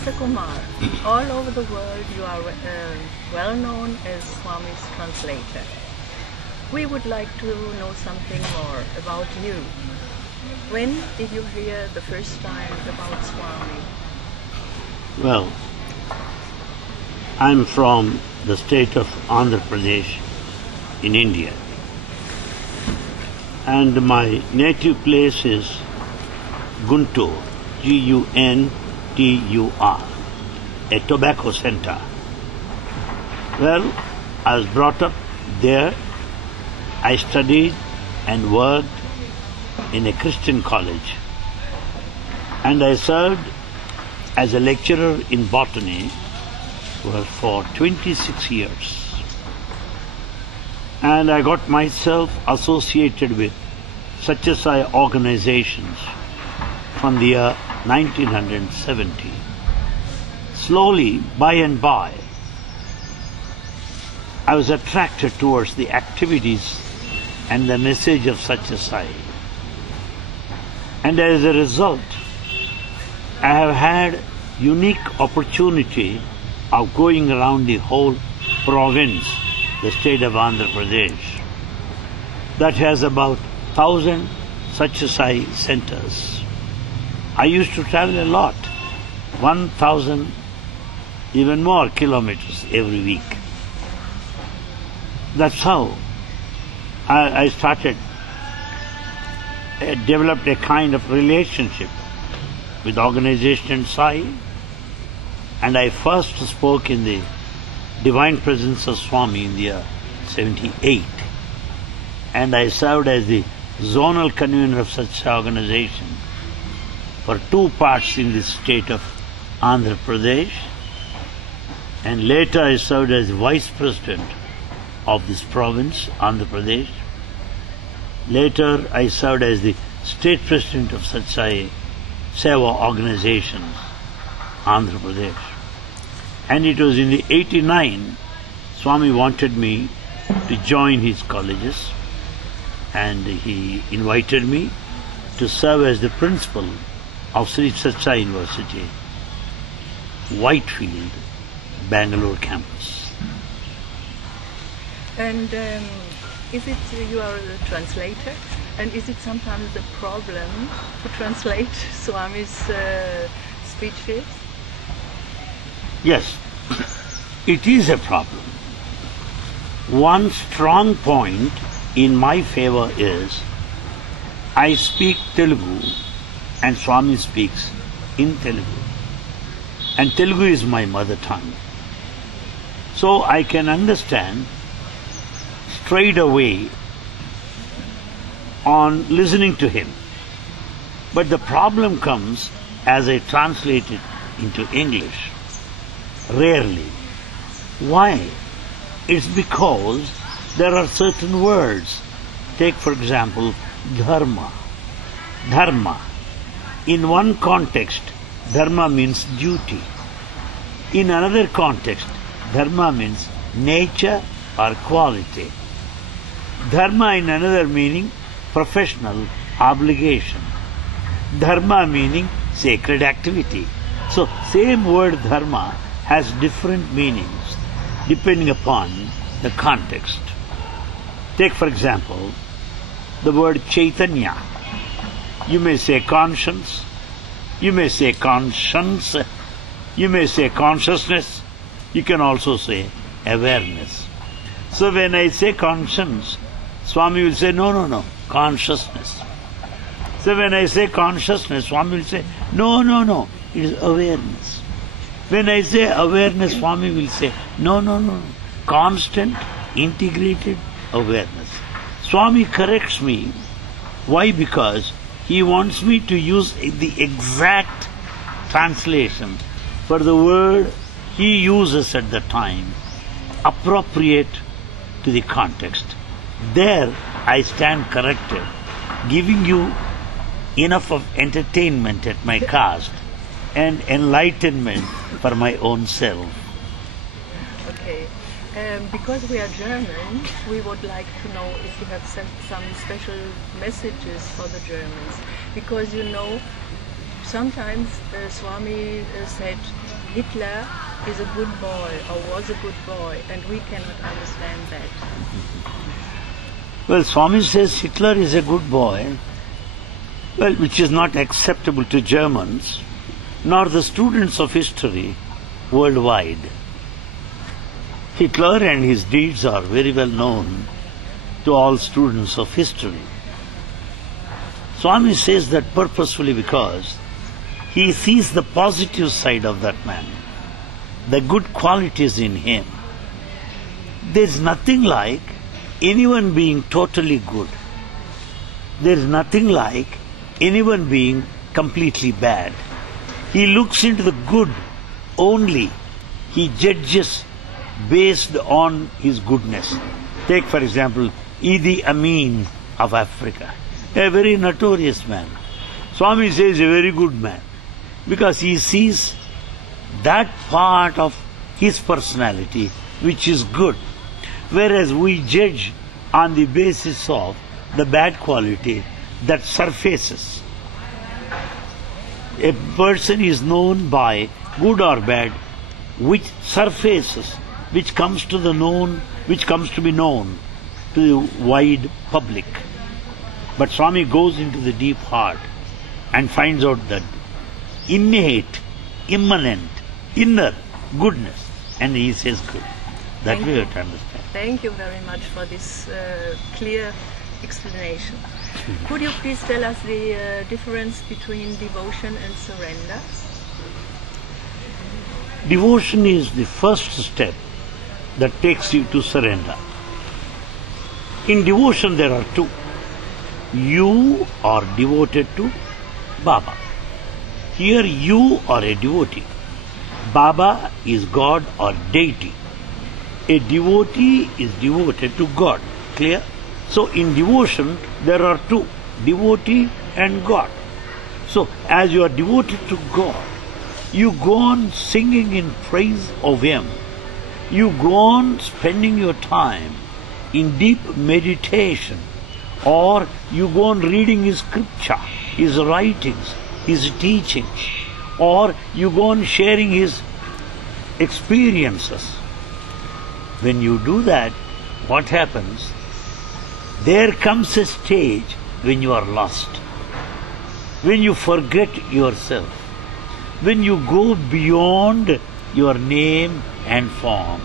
Mr. Kumar, all over the world you are well known as Swami's translator. We would like to know something more about you. When did you hear the first time about Swami? Well, I'm from the state of Andhra Pradesh in India. And my native place is Guntur, Guntur, a tobacco center. Well, I was brought up there. I studied and worked in a Christian college. And I served as a lecturer in botany for 26 years. And I got myself associated with Satsang organizations from the year 1970. Slowly, by and by, I was attracted towards the activities and the message of Satsang. And as a result, I have had unique opportunity of going around the whole province, the state of Andhra Pradesh, that has about 1,000 Satsang centers. I used to travel a lot, 1,000 even more kilometers every week. That's how I started, developed a kind of relationship with organization Sai, and I first spoke in the Divine Presence of Swami in the year 78, and I served as the zonal convener of such organization for 2 parts in the state of Andhra Pradesh, and later I served as vice president of this province, Andhra Pradesh. Later I served as the state president of Satsang Seva organizations, Andhra Pradesh. And it was in the 89, Swami wanted me to join his colleges, and he invited me to serve as the principal of Sri Satsang University, Whitefield, Bangalore campus. And is it you are a translator? And is it sometimes a problem to translate Swami's speeches? Yes, it is a problem. One strong point in my favor is I speak Telugu and Swami speaks in Telugu. And Telugu is my mother tongue. So I can understand straight away on listening to him. But the problem comes as I translate it into English. Rarely. Why? It's because there are certain words. Take for example, dharma. Dharma. In one context, dharma means duty. In another context, dharma means nature or quality. Dharma in another meaning, professional obligation. Dharma meaning sacred activity. So, same word dharma has different meanings depending upon the context. Take for example, the word Chaitanya. You may say conscience, you may say conscience, you may say consciousness, you can also say awareness. So when I say conscience, Swami will say, no, consciousness. So when I say consciousness, Swami will say, no, it is awareness. When I say awareness, Swami will say, no, constant, integrated awareness. Swami corrects me. Why? Because he wants me to use the exact translation for the word he uses at the time, appropriate to the context. There I stand corrected, giving you enough of entertainment at my cost and enlightenment for my own self. Okay. Because we are German, we would like to know if you have some special messages for the Germans. Because sometimes Swami said Hitler is a good boy or was a good boy, and we cannot understand that. Well, Swami says Hitler is a good boy, well, which is not acceptable to Germans, nor the students of history worldwide. Hitler and his deeds are very well known to all students of history. Swami says that purposefully because he sees the positive side of that man, the good qualities in him. There's nothing like anyone being totally good. There's nothing like anyone being completely bad. He looks into the good only. He judges based on his goodness. Take, for example, Idi Amin of Africa, a very notorious man. Swami says a very good man because he sees that part of his personality which is good, whereas we judge on the basis of the bad quality that surfaces. A person is known by good or bad which surfaces, which comes to the known, which comes to be known to the wide public. But Swami goes into the deep heart and finds out that innate, immanent, inner goodness, and he says good. That we have to understand. Thank you very much for this clear explanation. Could you please tell us the difference between devotion and surrender? Devotion is the first step that takes you to surrender. In devotion there are two. You are devoted to Baba. Here you are a devotee. Baba is God or deity. A devotee is devoted to God. Clear? So in devotion there are two, devotee and God. So as you are devoted to God, you go on singing in praise of Him. You go on spending your time in deep meditation, or you go on reading His scripture, His writings, His teaching, or you go on sharing His experiences. When you do that, what happens? There comes a stage when you are lost, when you forget yourself, when you go beyond your name and form.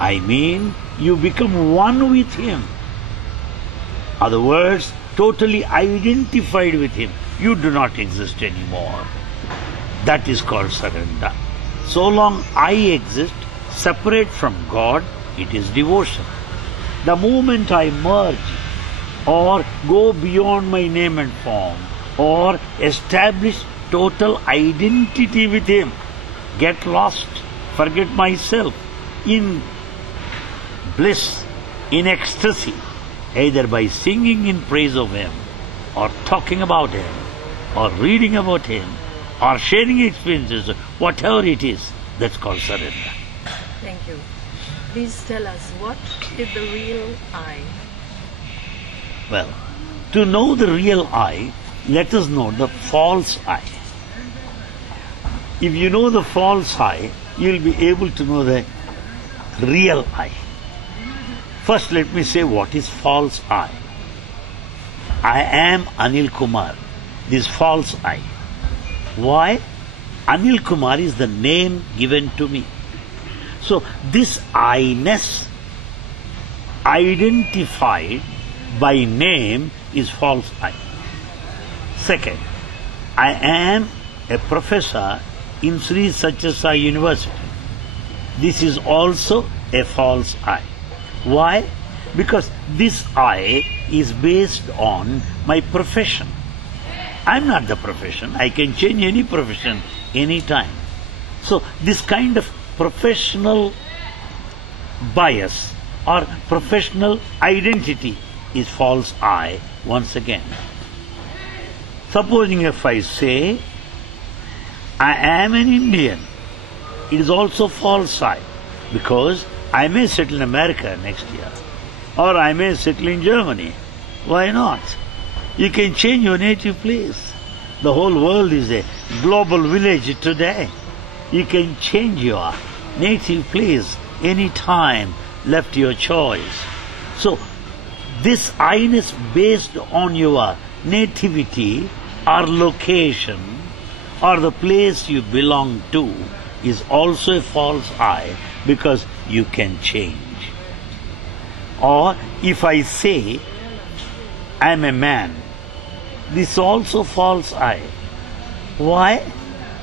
I mean, you become one with Him. Other words, totally identified with Him. You do not exist anymore. That is called surrender. So long I exist, separate from God, it is devotion. The moment I merge or go beyond my name and form or establish total identity with Him, get lost, forget myself in bliss, in ecstasy, either by singing in praise of Him or talking about Him or reading about Him or sharing experiences, whatever it is, that's called surrender. Thank you. Please tell us, what is the real I? Well, to know the real I, let us know the false I. If you know the false I, you will be able to know the real I. First, let me say what is false I. I am Anil Kumar, this false I. Why? Anil Kumar is the name given to me. So this I-ness, identified by name, is false I. Second, I am a professor in Sri Satya Sai University. This is also a false I. Why? Because this I is based on my profession. I am not the profession. I can change any profession anytime. So this kind of professional bias or professional identity is false I once again. Supposing if I say, I am an Indian, it is also false I, because I may settle in America next year, or I may settle in Germany. Why not? You can change your native place. The whole world is a global village today. you can change your native place any time, left your choice. So, this I-ness based on your nativity or location or the place you belong to is also a false I, because you can change. Or if I say I am a man, this also false I. Why?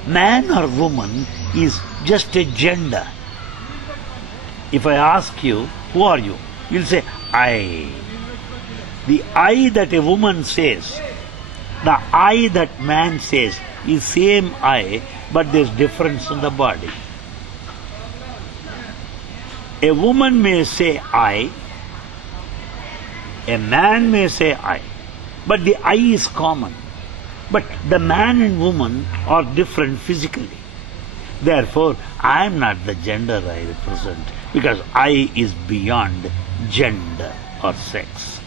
Man or woman is just a gender. If I ask you, who are you? You'll say, I. The I that a woman says, the I that man says is same I, but there's difference in the body. A woman may say I, a man may say I, but the I is common. But the man and woman are different physically. Therefore, I am not the gender I represent, because I is beyond gender or sex.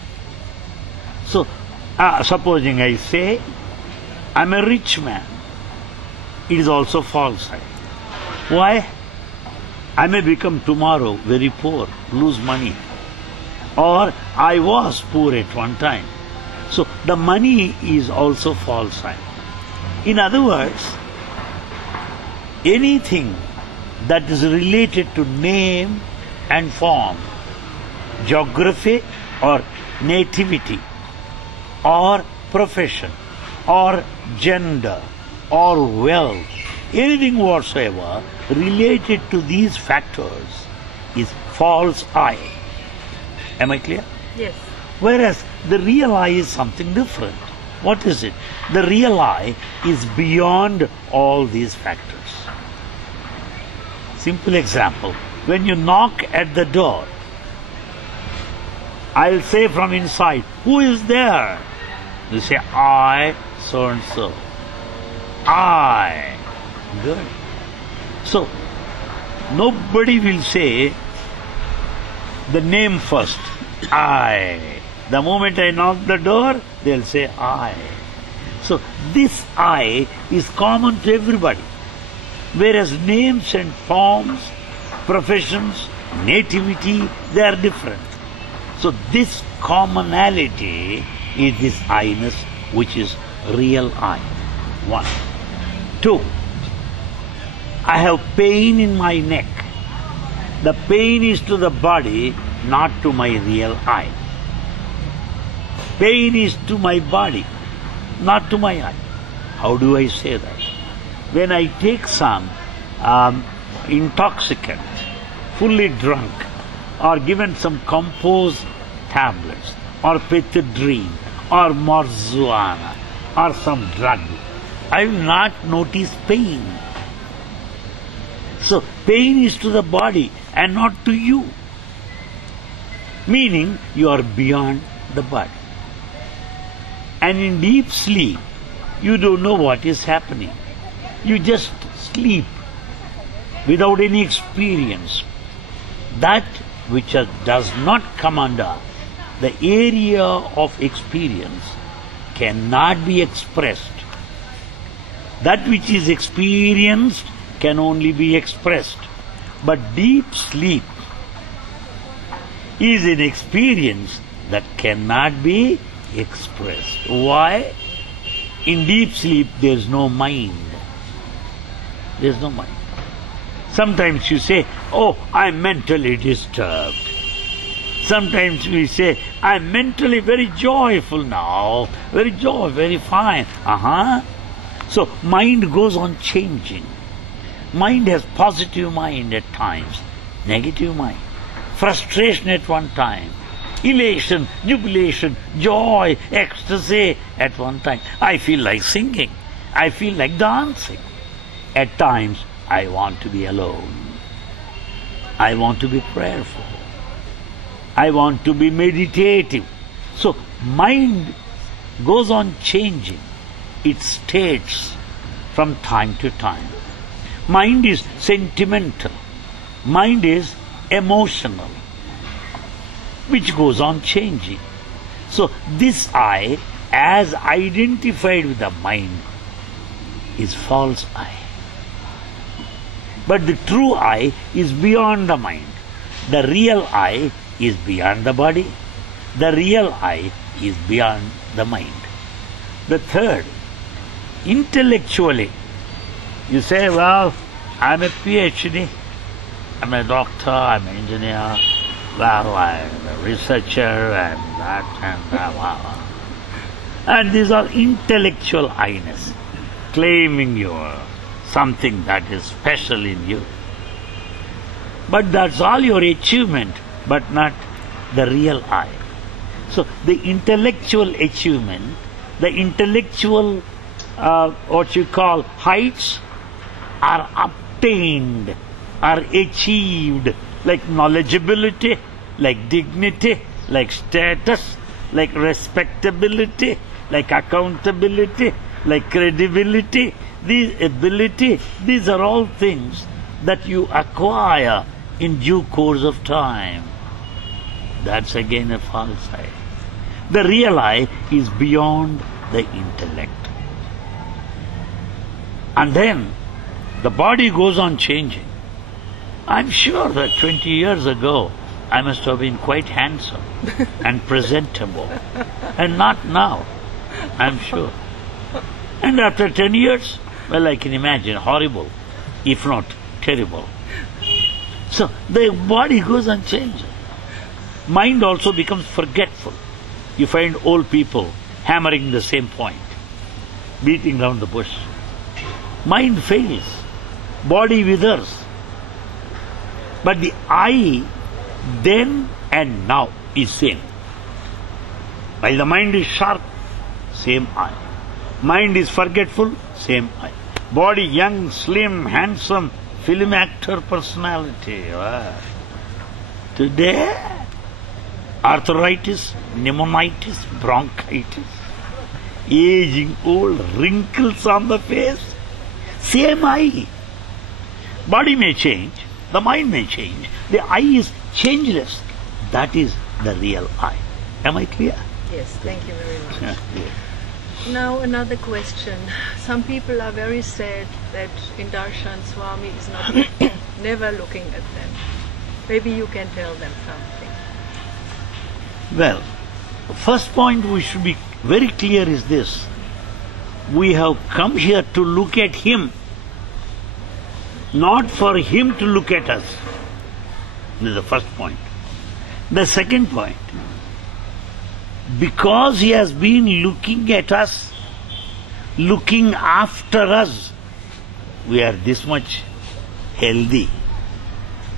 So, supposing I say, I am a rich man, it is also false I. Why? I may become tomorrow very poor, lose money. Or I was poor at one time. So the money is also false I. In other words, anything that is related to name and form, geography or nativity, or profession, or gender, or wealth, anything whatsoever related to these factors is false I. Am I clear? Yes. Whereas the real I is something different. What is it? The real I is beyond all these factors. Simple example. When you knock at the door, I'll say from inside, who is there? You say, I, so and so. I. Good. So, nobody will say the name first. I. The moment I knock the door, they'll say I. So, this I is common to everybody. Whereas names and forms, professions, nativity, they are different. So, this commonality is this I-ness, which is real I. 1. 2. I have pain in my neck. The pain is to the body, not to my real I. Pain is to my body, not to my eye. How do I say that? When I take some intoxicant, fully drunk, or given some composed tablets, or pethidine, or marijuana, or some drug, I will not notice pain. So, pain is to the body and not to you. Meaning, you are beyond the body. And in deep sleep, you don't know what is happening. You just sleep without any experience. That which does not come under the area of experience cannot be expressed. That which is experienced can only be expressed. But deep sleep is an experience that cannot be expressed. Why? In deep sleep there is no mind. There is no mind. Sometimes you say, oh, I am mentally disturbed. Sometimes we say, I am mentally very joyful now. Very fine. So mind goes on changing. Mind has positive mind at times, negative mind. Frustration at one time, elation, jubilation, joy, ecstasy at one time. I feel like singing. I feel like dancing. At times, I want to be alone. I want to be prayerful. I want to be meditative. So, mind goes on changing its states from time to time. Mind is sentimental. Mind is emotional, which goes on changing. So this I, as identified with the mind, is false I. But the true I is beyond the mind. The real I is beyond the body. The real I is beyond the mind. The third, intellectually, you say, well, I'm a PhD, I'm a doctor, I'm an engineer, well, I'm a researcher, and that, and that, wow. And these are intellectual I-ness, claiming you're something that is special in you. But that's all your achievement, but not the real I. So the intellectual achievement, the intellectual, what you call heights, are obtained, are achieved, like knowledgeability, like dignity, like status, like respectability, like accountability, like credibility, these ability, these are all things that you acquire in due course of time. That's again a false I. The real I is beyond the intellect. And then the body goes on changing. I'm sure that 20 years ago I must have been quite handsome and presentable, and not now, I'm sure. And after 10 years, well, I can imagine, horrible, if not terrible. So the body goes on changing. Mind also becomes forgetful. You find old people hammering the same point, beating down the bush. Mind fails, body withers. But the I, then and now, is same. While the mind is sharp, same I. Mind is forgetful, same I. Body young, slim, handsome, film actor personality. Wow. Today, arthritis, pneumonitis, bronchitis, aging old, wrinkles on the face, same I. Body may change, the mind may change, the I is changeless. That is the real I. Am I clear? Yes, thank you very much. Yeah. Now another question. Some people are very sad that in Darshan Swami is not never looking at them. Maybe you can tell them something. Well, first point we should be very clear is this. We have come here to look at him, not for him to look at us. This is the first point. The second point, because he has been looking at us, looking after us, we are this much healthy.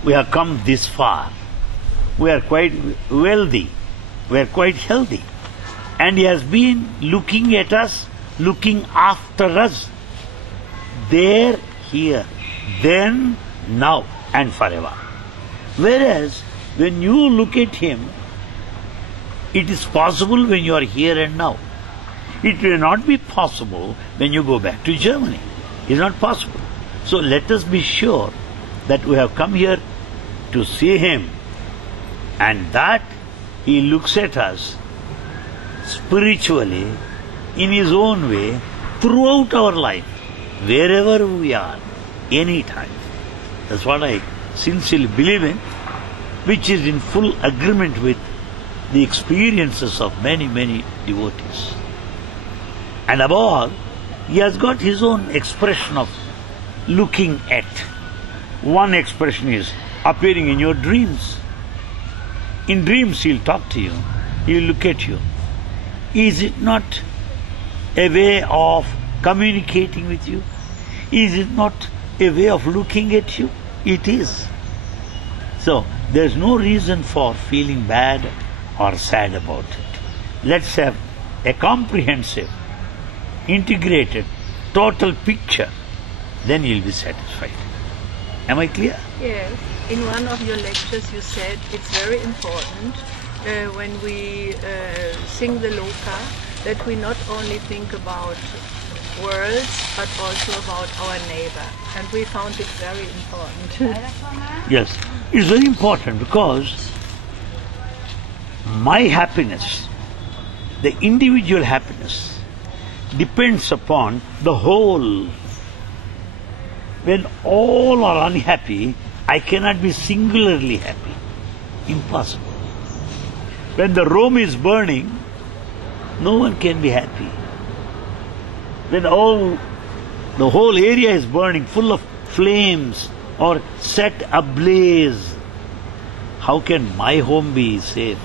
We have come this far. We are quite wealthy. We are quite healthy. And he has been looking at us, looking after us, there, here, then, now, and forever. Whereas, when you look at him, it is possible when you are here and now. It will not be possible when you go back to Germany. It is not possible. So let us be sure that we have come here to see him, and that he looks at us spiritually, in his own way, throughout our life, wherever we are, any time. That's what I sincerely believe in, which is in full agreement with the experiences of many, many devotees. And above all, he has got his own expression of looking at. One expression is appearing in your dreams. In dreams he'll talk to you, he'll look at you. Is it not a way of communicating with you? Is it not a way of looking at you? It is. So, there's no reason for feeling bad or sad about it. Let's have a comprehensive, integrated, total picture. Then you'll be satisfied. Am I clear? Yes. In one of your lectures you said it's very important when we sing the Loka that we not only think about worlds but also about our neighbor. And we found it very important. Yes, it's very important because my happiness, the individual happiness, depends upon the whole When all are unhappy, I cannot be singularly happy. Impossible. When the room is burning, no one can be happy. When the whole area is burning, full of flames or set ablaze, how can my home be safe?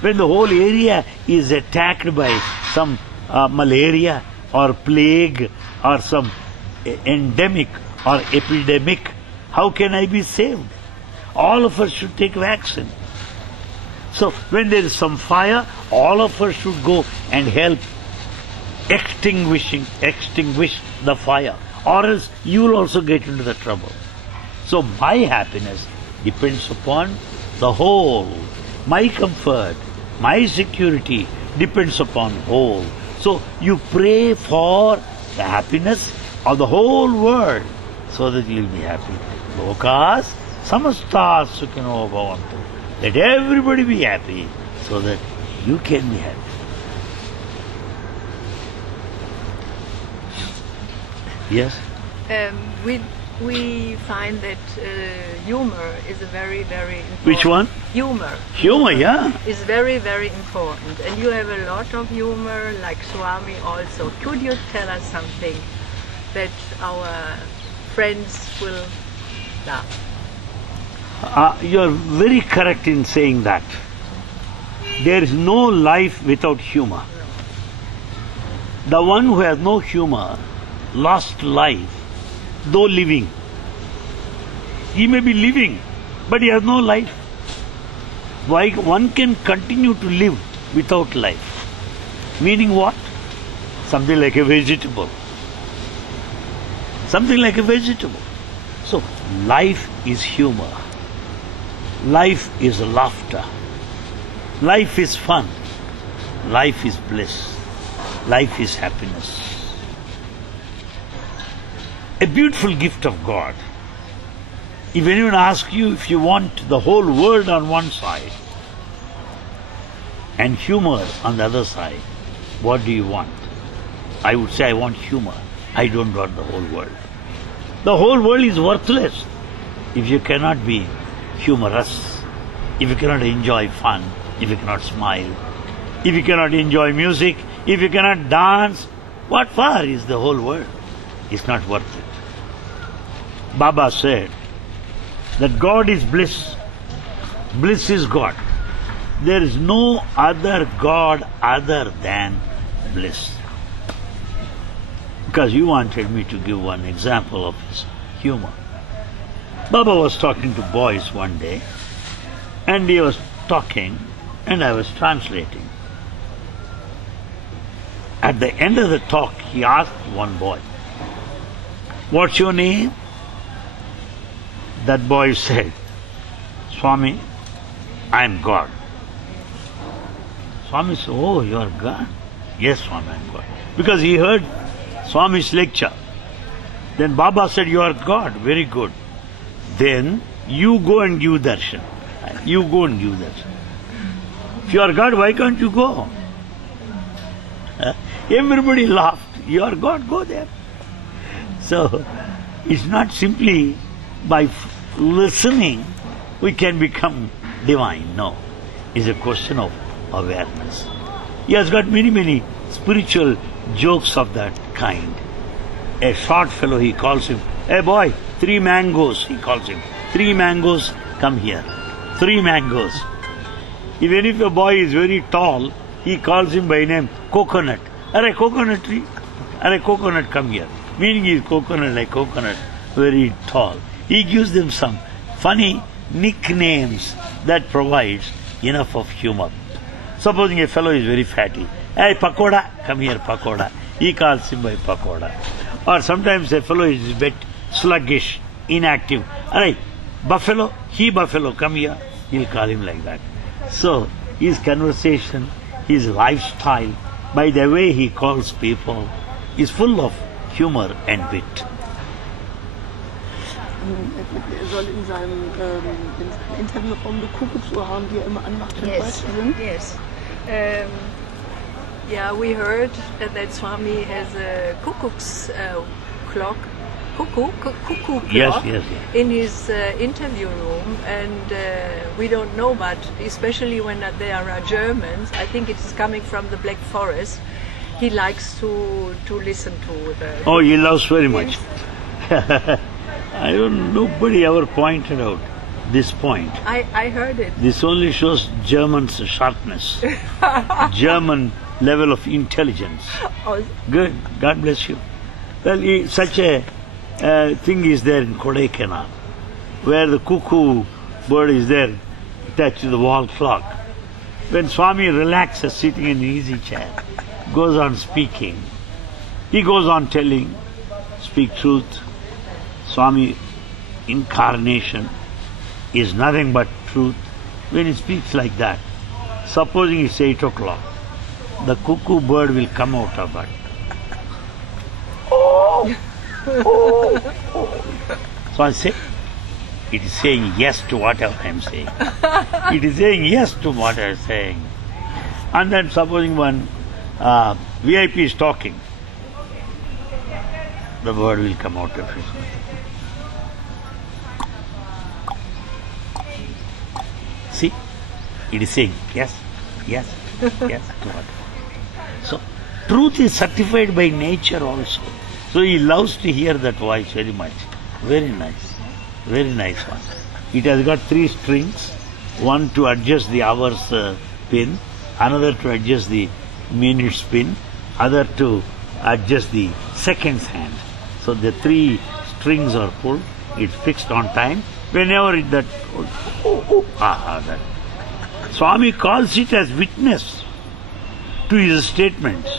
When the whole area is attacked by some malaria or plague or some endemic or epidemic, how can I be saved? All of us should take vaccine. So when there is some fire, all of us should go and help extinguish the fire, or else you will also get into the trouble. So my happiness depends upon the whole. My comfort, my security depends upon whole. So you pray for the happiness of the whole world so that you will be happy. Lokas samasta sukhino bhavantu. Let everybody be happy so that you can be happy. Yes? We find that humor is a very, very important... Which one? Humor. Humor, yeah. Is very, very important. And you have a lot of humor, like Swami also. Could you tell us something that our friends will laugh? You are very correct in saying that. There is no life without humor. The one who has no humor lost life, though living. He may be living, but he has no life. Why one can continue to live without life? Meaning what? Something like a vegetable. Something like a vegetable. So, life is humor. Life is laughter. Life is fun. Life is bliss. Life is happiness. A beautiful gift of God. If anyone asks you if you want the whole world on one side and humor on the other side, what do you want? I would say I want humor. I don't want the whole world. The whole world is worthless if you cannot be humorous, if you cannot enjoy fun, if you cannot smile, if you cannot enjoy music, if you cannot dance. What for is the whole world? It's not worth it. Baba said that God is bliss. Bliss is God. There is no other God other than bliss. Because you wanted me to give one example of his humor. Baba was talking to boys one day, and he was talking, and I was translating. At the end of the talk, he asked one boy, "What's your name?" That boy said, "Swami, I am God." Swami said, "Oh, you are God?" "Yes, Swami, I am God." Because he heard Swami's lecture. Then Baba said, "You are God." "Very good. Then you go and give darshan." You go and give darshan. If you are God, why can't you go? Everybody laughed. You are God, go there. So, it's not simply by listening we can become divine. No. It's a question of awareness. He has got many spiritual jokes of that kind. A short fellow, he calls him, "Hey boy, 3 mangoes," he calls him. 3 mangoes, come here. 3 mangoes. If any of a boy is very tall, he calls him by name, "Coconut." "Arey, coconut tree. Arey, coconut, come here." Meaning he is coconut like coconut, very tall. He gives them some funny nicknames that provides enough of humor. Supposing a fellow is very fatty. "Hey, pakoda, come here, pakoda." He calls him by pakoda. Or sometimes a fellow is a bit sluggish, inactive. "Alright, buffalo, buffalo, come here." He'll call him like that. So, his conversation, his lifestyle, by the way he calls people, is full of humor and wit. Soll in seinem Interviewraum eine Kuckucksuhr haben, die immer anmacht, wenn Yes, Leute sind? yes. Yeah, we heard that Swami has a cuckoo's clock Cuckoo Yes, Prof, yes, yes. in his interview room, and we don't know, but especially when there are Germans, I think it is coming from the Black Forest. He likes to listen to the. Oh, he loves very Yes. much. I don't. Nobody ever pointed out this point. I heard it. This only shows German's sharpness, German level of intelligence. Oh, Good. God bless you. Well, such a thing is there in Kodaikanal, where the cuckoo bird is there attached to the wall clock. When Swami relaxes sitting in an easy chair, goes on speaking, he goes on telling, speak truth. Swami incarnation is nothing but truth. When he speaks like that, supposing it's 8 o'clock, the cuckoo bird will come out of that. Oh, oh, oh. So I say, it is saying yes to whatever I am saying. It is saying yes to what I am saying. And then supposing one VIP is talking, the bird will come out of his mouth. See, it is saying yes, yes, yes to what. So, truth is certified by nature also. So he loves to hear that voice very much. Very nice. Very nice one. It has got 3 strings. One to adjust the hours pin, another to adjust the minutes pin, other to adjust the seconds hand. So the 3 strings are pulled. It's fixed on time. Whenever that, that. Swami calls it as witness to his statements.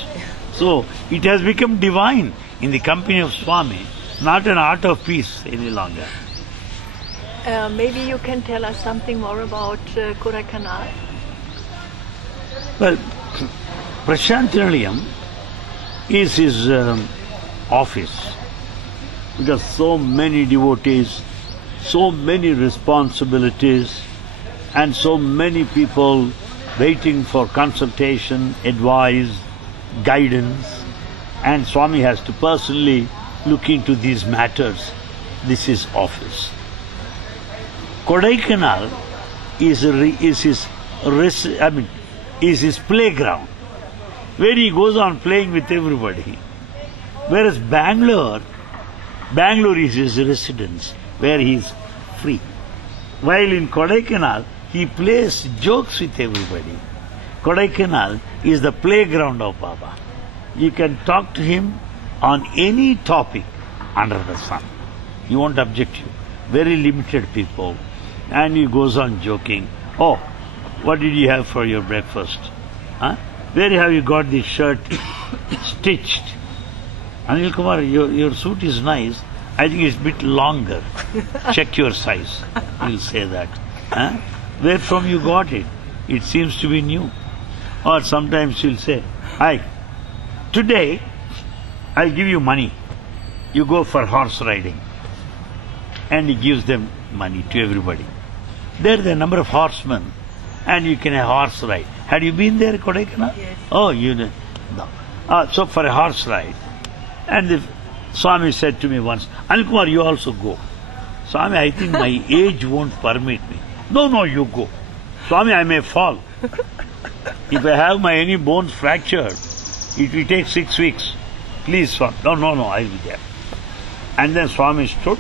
So it has become divine in the company of Swami, not an art of peace any longer. maybe you can tell us something more about Kodaikanal. Well, Prashanti Nilayam is his office, because so many devotees, so many responsibilities, and so many people waiting for consultation, advice, guidance, and Swami has to personally look into these matters. This is office. Kodaikanal is his playground, where he goes on playing with everybody. Whereas Bangalore is his residence, where he is free. While in Kodaikanal, he plays jokes with everybody. Kodaikanal is the playground of Baba. You can talk to him on any topic under the sun. He won't object you. Very limited people. And he goes on joking. Oh, what did you have for your breakfast? Huh? Where have you got this shirt stitched? Anil Kumar, your suit is nice. I think it's a bit longer. Check your size. He'll say that. Huh? Where from you got it? It seems to be new. Or sometimes she'll say, hi, today I'll give you money. You go for horse riding. And he gives them money to everybody. There are a number of horsemen, and you can have horse ride. Had you been there, Kodaikanal? Yes. Oh, you didn't. No. So for a horse ride. And the Swami said to me once, Anil Kumar, you also go. Swami, I think my age won't permit me. No, you go. Swami, I may fall. If I have my any bones fractured, it will take 6 weeks. Please, Swami. No, I'll be there. And then Swami stood,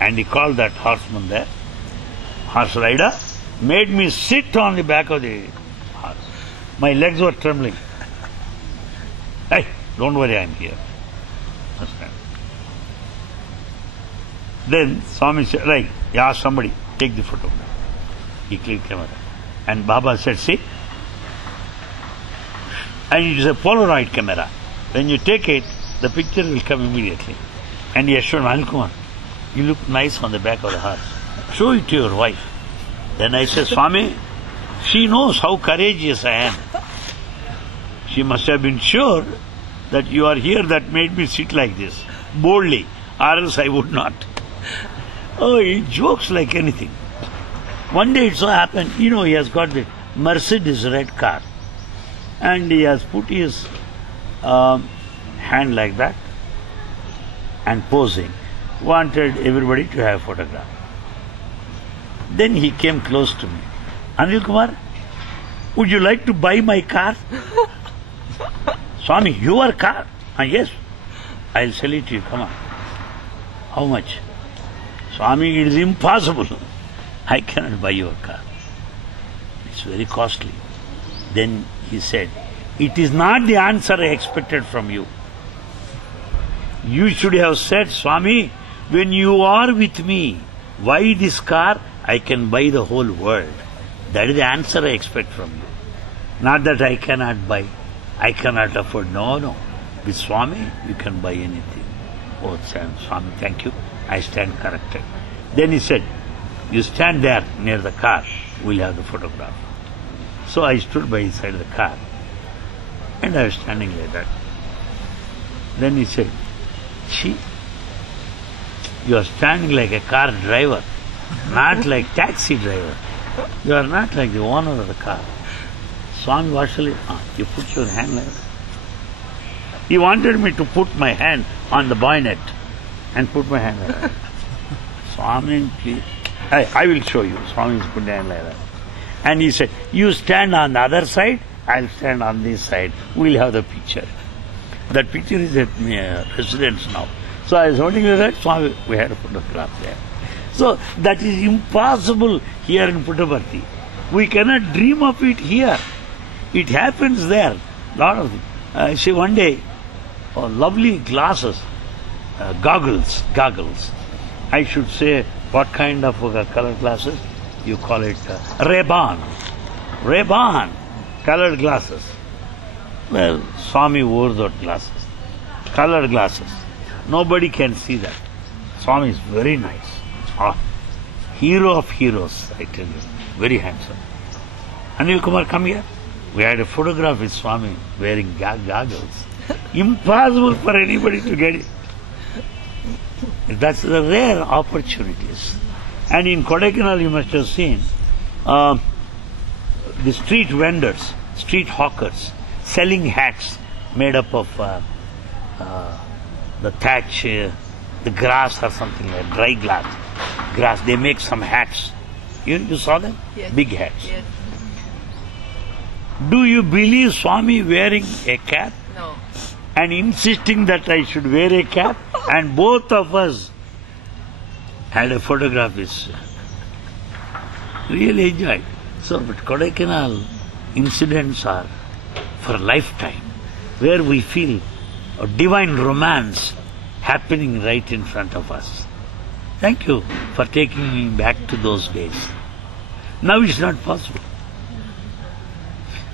and he called that horseman there, horse rider, made me sit on the back of the horse. My legs were trembling. Hey, don't worry, I'm here. Then Swami said, right, he asked somebody, take the photograph. He clicked camera. And Baba said, see? And it is a Polaroid camera. When you take it, the picture will come immediately. And he assured Anil Kumar, you look nice on the back of the horse. Show it to your wife. Then I said, Swami, she knows how courageous I am. She must have been sure that you are here that made me sit like this, boldly, or else I would not. Oh, he jokes like anything. One day it so happened, he has got the Mercedes red car. And he has put his hand like that and posing. wanted everybody to have a photograph. Then he came close to me. Anil Kumar, would you like to buy my car? Swami, your car? Yes, I'll sell it to you. Come on. How much? Swami, it is impossible. I cannot buy your car. It's very costly. Then he said, it is not the answer I expected from you. You should have said, Swami, when you are with me, why this car? I can buy the whole world. That is the answer I expect from you. Not that I cannot buy, I cannot afford. No. With Swami, you can buy anything. Oh, Swami, thank you. I stand corrected. Then he said, you stand there near the car, we'll have the photograph. So I stood by inside the car, and I was standing like that. Then he said, Chi, you are standing like a car driver, not like taxi driver. You are not like the owner of the car. Swami, what shall you put your hand like that? He wanted me to put my hand on the bonnet and put my hand like that. Swami, please. I will show you. Swami put the hand like that. And he said, you stand on the other side, I'll stand on this side. We'll have the picture. That picture is at residence now. So I was holding that, Swami, we had a photograph there. So that is impossible here in Puttaparthi. We cannot dream of it here. It happens there. Lot of things. See, one day, lovely glasses, goggles. I should say, what kind of colored glasses? You call it Ray-Ban. Ray-Ban, colored glasses. Well, Swami wore those glasses, colored glasses. Nobody can see that. Swami is very nice. Hero of heroes, I tell you. Very handsome. Anil Kumar, come here. We had a photograph with Swami wearing goggles. Impossible for anybody to get it. That's the rare opportunities. And in Kodaikanal, you must have seen the street vendors, street hawkers, selling hats made up of the thatch, the grass or something like dry grass. They make some hats. You saw them? Yes. Big hats. Yes. Do you believe Swami wearing a cap? No. And insisting that I should wear a cap? And both of us had a photograph. Really enjoyed. So, but Kodaikanal incidents are for a lifetime, where we feel a divine romance happening right in front of us. Thank you for taking me back to those days. Now it's not possible.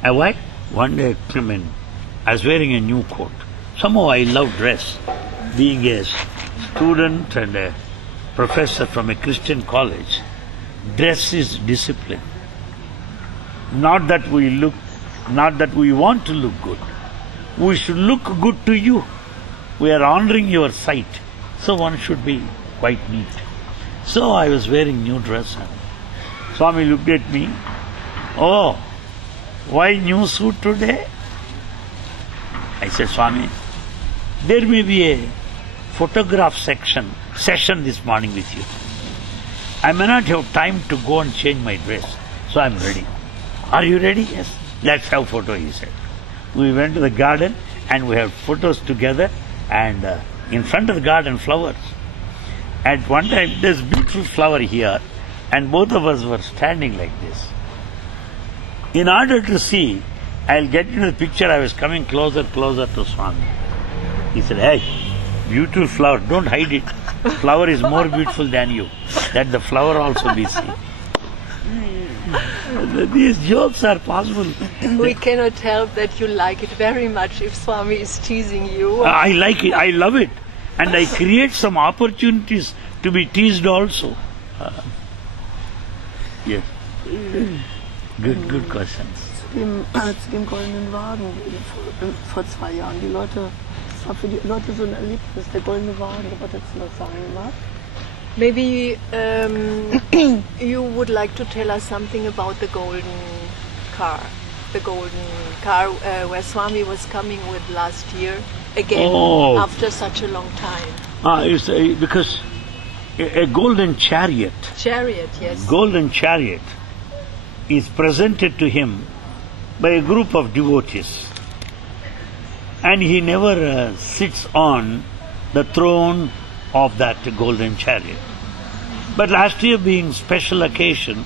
Why? One day I was wearing a new coat. Somehow I love dress. Being a student and a professor from a Christian college, dress is discipline. Not that we want to look good. We should look good to you. We are honoring your sight. So one should be quite neat. So I was wearing new dress. Swami looked at me. Oh, why new suit today? I said, Swami, there may be a photograph session this morning with you. I may not have time to go and change my dress, so I'm ready. Are you ready? Yes. Let's have photo, he said. We went to the garden and we had photos together, and in front of the garden, flowers. At one time, there's beautiful flower here, and both of us were standing like this. In order to see, I'll get into the picture, I was coming closer to Swami. He said, hey, beautiful flower, don't hide it. Flower is more beautiful than you. Let the flower also be seen. These jokes are possible. We cannot help that you like it very much if Swami is teasing you. I like it, I love it. And I create some opportunities to be teased also. Yes. Good questions. Zu dem goldenen Wagen vor 2 Jahren. Das war für die Leute so ein Erlebnis, der goldene Wagen. Was hättest du noch sagen, Marc? Maybe you would like to tell us something about the golden car. The golden car where Swami was coming with last year again after such a long time. It's, because a golden chariot. Chariot, yes. Golden chariot is presented to him by a group of devotees. And he never sits on the throne of that golden chariot. But last year being special occasion,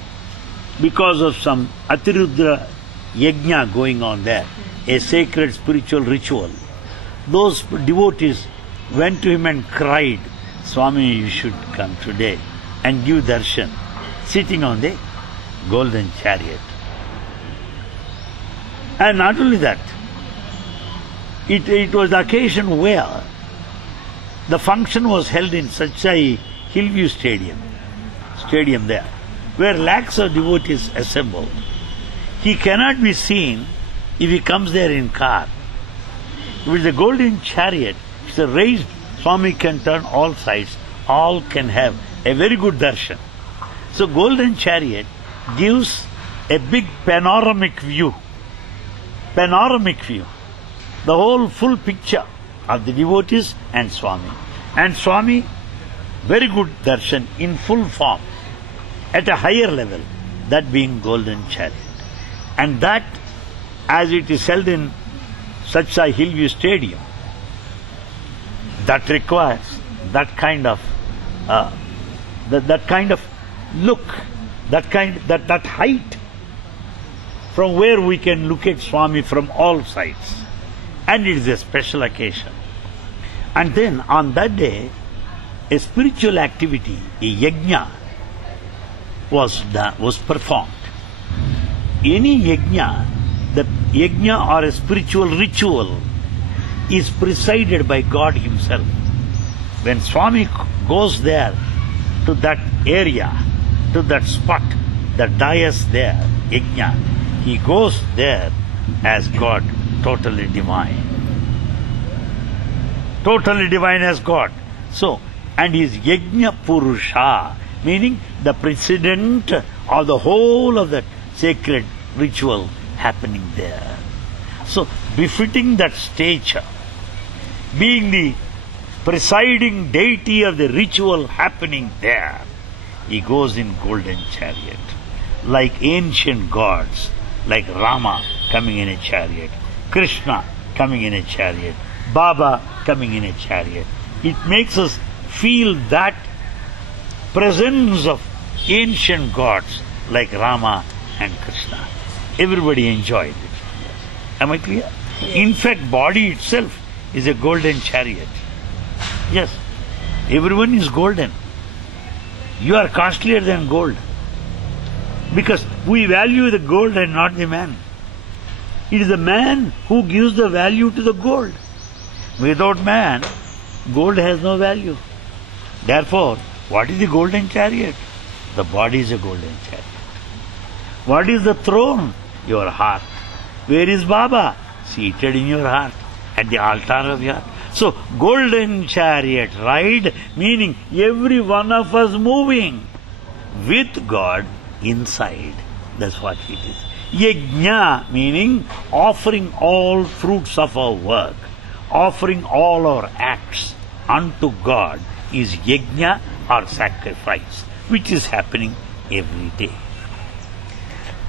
because of some Atirudra Yajna going on there, a sacred spiritual ritual, those devotees went to him and cried, Swami, you should come today and give darshan, sitting on the golden chariot. And not only that, it was the occasion where the function was held in Satsang Hillview Stadium there, where lakhs of devotees assembled. He cannot be seen if he comes there in car. With the golden chariot, it's a raised, Swami can turn all sides, all can have a very good darshan. So golden chariot gives a big panoramic view. Panoramic view. The whole full picture of the devotees and Swami. And Swami, very good darshan in full form, at a higher level, that being golden chariot. And that, as it is held in Satsang Hillview Stadium, that requires that kind of that kind of look, that height, from where we can look at Swami from all sides. And it is a special occasion. And then on that day, a spiritual activity, a yajna, was performed. Any yajna, the yajna or a spiritual ritual, is presided by God Himself. When Swami goes there to that area, to that spot, the dais there, yajna, he goes there as God, totally divine. Totally divine as God. So, and he is Yajna Purusha, meaning the president of the whole of that sacred ritual happening there. So, befitting that stature, being the presiding deity of the ritual happening there, he goes in golden chariot, like ancient gods, like Rama coming in a chariot, Krishna coming in a chariot, Baba coming in a chariot. It makes us feel that presence of ancient gods like Rama and Krishna. Everybody enjoyed it. Am I clear? Yes. In fact, body itself is a golden chariot. Yes. Everyone is golden. You are costlier than gold. Because we value the gold and not the man. It is the man who gives the value to the gold. Without man, gold has no value. Therefore, what is the golden chariot? The body is a golden chariot. What is the throne? Your heart. Where is Baba? Seated in your heart, at the altar of your heart. So, golden chariot ride, meaning every one of us moving with God inside. That's what it is. Yajna, meaning offering all fruits of our work, offering all our acts unto God, is yajna or sacrifice, which is happening every day.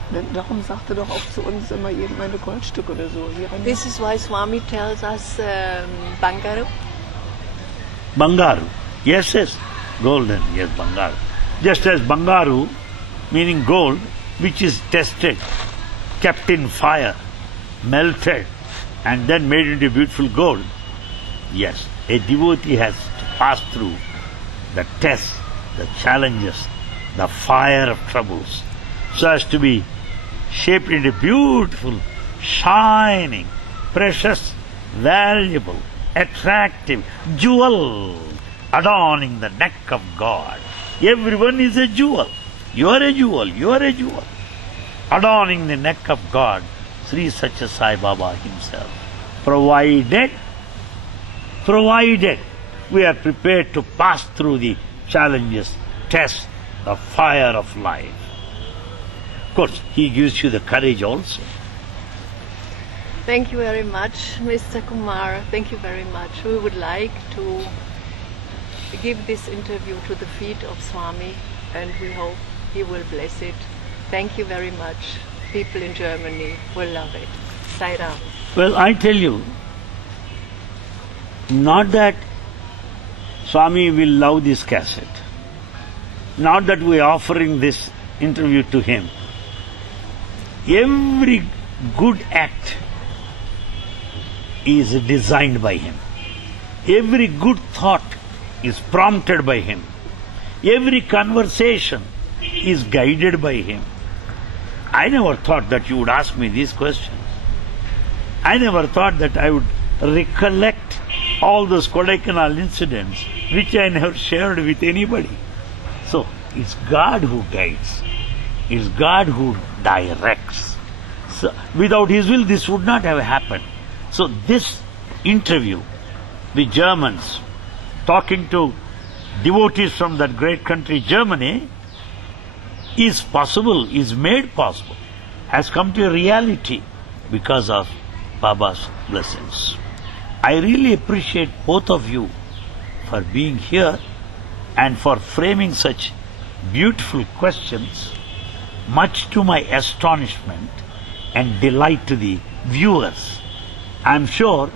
Darum sagt doch auch zu uns immer irgendeine Goldstück oder so. This is why Swami tells us Bangaru. Bangaru. Yes, yes. Golden. Yes, Bangaru. Just as Bangaru, meaning gold, which is tested, kept in fire, melted, and then made into beautiful gold. Yes, a devotee has to pass through the tests, the challenges, the fire of troubles, so as to be shaped into beautiful, shining, precious, valuable, attractive jewel adorning the neck of God. Everyone is a jewel. You are a jewel. You are a jewel. Adorning the neck of God, Sri Satya Sai Baba Himself. Provided we are prepared to pass through the challenges, tests, the fire of life. Of course, He gives you the courage also. Thank you very much, Mr. Kumar. Thank you very much. We would like to give this interview to the feet of Swami, and we hope he will bless it. Thank you very much. People in Germany will love it. Sai Ram. Well, I tell you, not that Swami will love this cassette, not that we are offering this interview to him. Every good act is designed by him. Every good thought is prompted by him. Every conversation is guided by him. I never thought that you would ask me these questions. I never thought that I would recollect all those Kodaikanal incidents which I never shared with anybody. So, it's God who guides. It's God who directs. So, without His will, this would not have happened. So, this interview with Germans, talking to devotees from that great country, Germany, is possible, is made possible, has come to a reality because of Baba's blessings. I really appreciate both of you for being here and for framing such beautiful questions, much to my astonishment and delight to the viewers. I am sure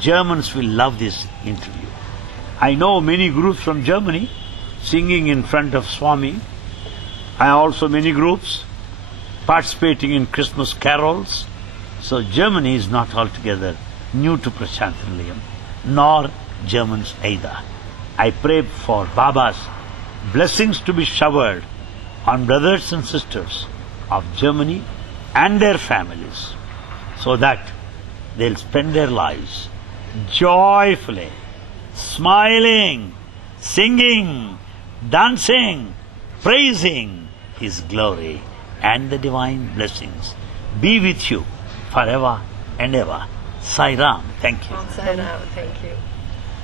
Germans will love this interview. I know many groups from Germany singing in front of Swami. I also many groups participating in Christmas carols. So Germany is not altogether new to Prashanti Nilayam, nor Germans either. I pray for Baba's blessings to be showered on brothers and sisters of Germany and their families, so that they'll spend their lives joyfully, smiling, singing, dancing, praising His glory, and the divine blessings be with you forever and ever. Sai Ram. Thank you. Sai Ram, thank you.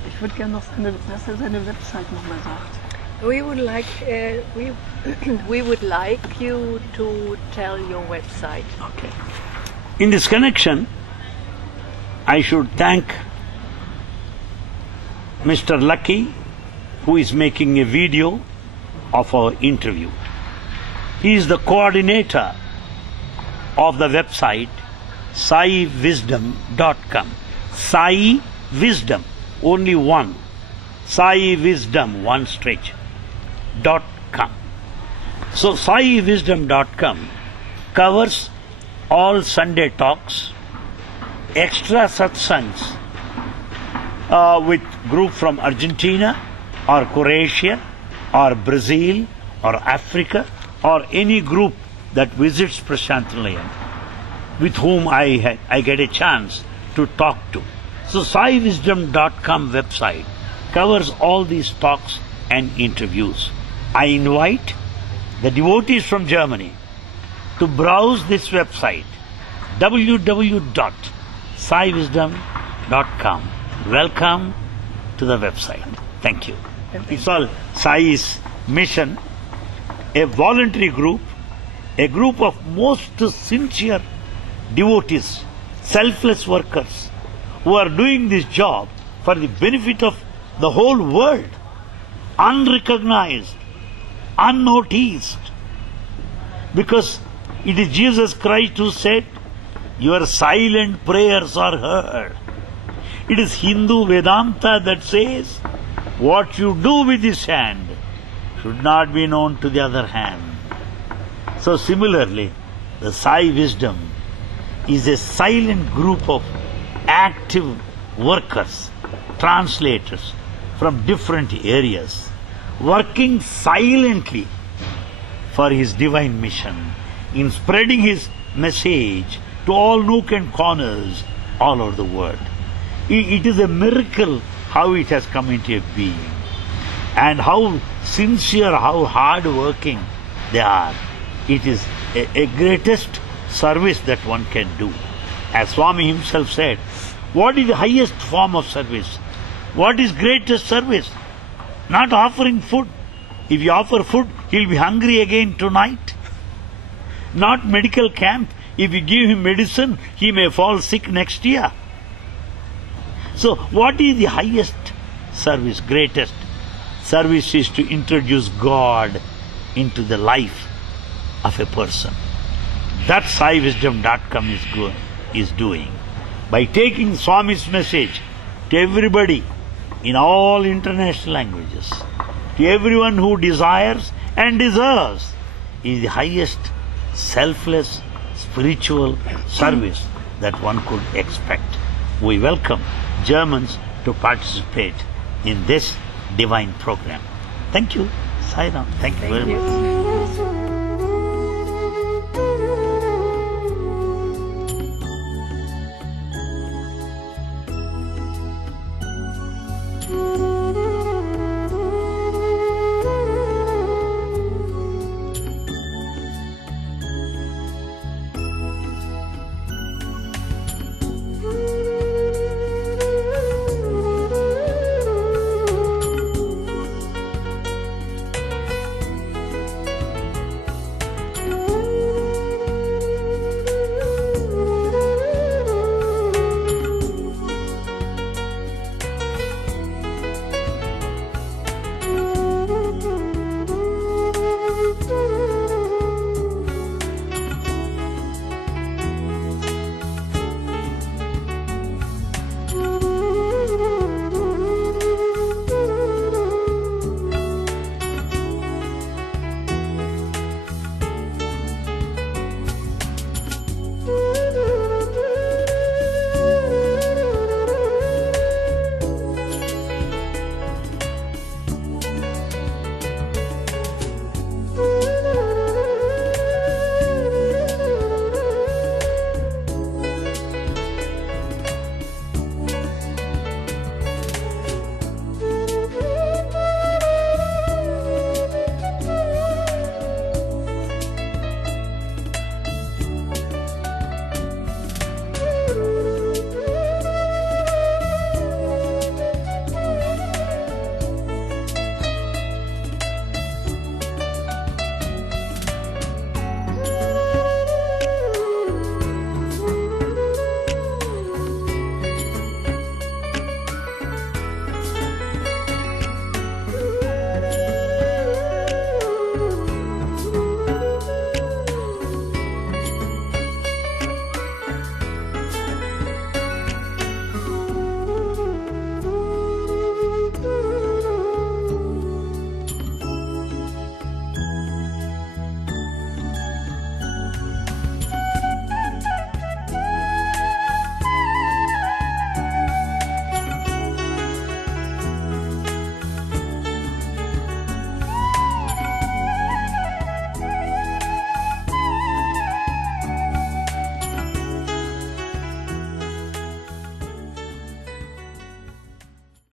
Ich würde gerne noch dass seine Website nochmal sagt. We would like we would like you to tell your website. Okay. In this connection, I should thank Mr. Lucky, who is making a video of our interview. He is the coordinator of the website saiwisdom.com. Sai Wisdom, only one. Sai Wisdom, one stretch. .com. So saiwisdom.com covers all Sunday talks, extra satsangs with group from Argentina or Croatia or Brazil or Africa or any group that visits Prashanti Nilayam with whom I get a chance to talk to. So saiwisdom.com website covers all these talks and interviews. I invite the devotees from Germany to browse this website, www.saiwisdom.com. Welcome to the website. Thank you. It's all Sai's mission, a voluntary group, a group of most sincere devotees, selfless workers who are doing this job for the benefit of the whole world, unrecognized, unnoticed. Because it is Jesus Christ who said, "Your silent prayers are heard." It is Hindu Vedanta that says, what you do with this hand should not be known to the other hand. So similarly, the Sai Wisdom is a silent group of active workers, translators from different areas, working silently for His divine mission, in spreading His message to all nook and corners all over the world. It is a miracle how it has come into being, and how sincere, how hard working they are. It is a greatest service that one can do. As Swami himself said, what is the highest form of service? What is greatest service? Not offering food. If you offer food, he'll be hungry again tonight. Not medical camp. If you give him medicine, he may fall sick next year. So, what is the highest service, greatest? Service is to introduce God into the life of a person. That SaiWisdom.com is doing. By taking Swami's message to everybody in all international languages, to everyone who desires and deserves, is the highest selfless spiritual service that one could expect. We welcome Germans to participate in this divine program. Thank you, Sai Ram. Thank you very much.